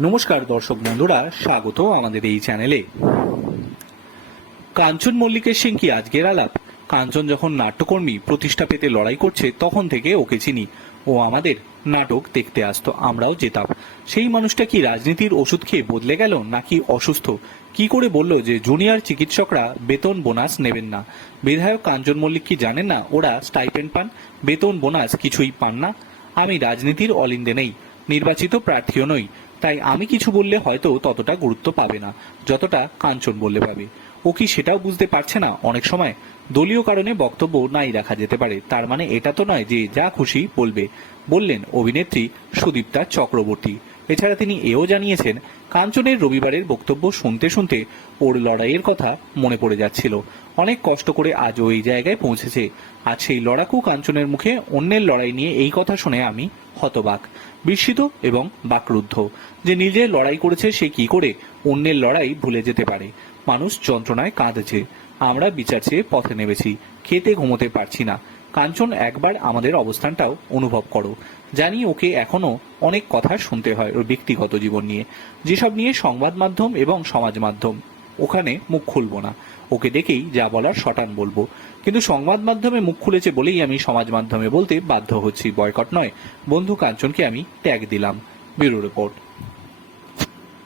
নমস্কার দর্শক বন্ধুরা, স্বাগত আমাদের এই চ্যানেলে। কাঞ্চন মল্লিকের সিং কি আজকের আলাপ? কাঞ্চন যখন নাট্যকর্মী প্রতিষ্ঠা পেতে লড়াই করছে, তখন থেকে ওকে চিনি। ও আমাদের নাটক দেখতে আসতো, আমরাও যেতাম। সেই মানুষটা কি রাজনীতির ওষুধ খেয়ে বদলে গেল, নাকি অসুস্থ? কি করে বলল যে জুনিয়র চিকিৎসকরা বেতন বোনাস নেবেন না। বিধায়ক কাঞ্চন মল্লিক কি জানেন না, ওরা স্টাইপেন্ড পান? বেতন বোনাস কিছুই পান না। আমি রাজনীতির অলিন্দে নেই, নির্বাচিত প্রার্থীও নই। তাই আমি কিছু বললে হয়তো ততটা গুরুত্ব পাবে না, যতটা কাঞ্চন বললে পাবে। ও কি সেটাও বুঝতে পারছে না? অনেক সময় দলীয় কারণে বক্তব্য নাই রাখা যেতে পারে। তার মানে এটা তো নয় যে যা খুশি বলবে। বললেন অভিনেত্রী সুদীপ্তা চক্রবর্তী। এছাড়া তিনি এও জানিয়েছেন, কাঞ্চনের রবিবারের বক্তব্য শুনতে শুনতে ওর লড়াইয়ের কথা মনে পড়ে যাচ্ছিল। অনেক কষ্ট করে আজও এই জায়গায় পৌঁছেছে। আজ সেই লড়াকু কাঞ্চনের মুখে অন্যের লড়াই নিয়ে এই কথা শুনে আমি হতবাক, বিস্মিত এবং বাকরুদ্ধ। যে নিজে লড়াই করেছে সে কি করে অন্যের লড়াই ভুলে যেতে পারে? মানুষ যন্ত্রণায় কাঁদছে। আমরা বিচার চেয়ে পথে নেমেছি। খেতে ঘুমোতে পারছি না। কাঞ্চন, একবার আমাদের অবস্থানটাও অনুভব করো। জানি ওকে এখনও অনেক কথা শুনতে হয় ওর ব্যক্তিগত জীবন নিয়ে। যেসব নিয়ে সংবাদ মাধ্যম এবং সমাজ মাধ্যম, ওখানে মুখ খুলব না। ওকে দেখেই যা বলার শটান বলব। কিন্তু সংবাদ মাধ্যমে মুখ খুলেছে বলেই আমি সমাজ মাধ্যমে বলতে বাধ্য হচ্ছি। বয়কট নয়, বন্ধু কাঞ্চনকে আমি ট্যাগ দিলাম। Bureau report.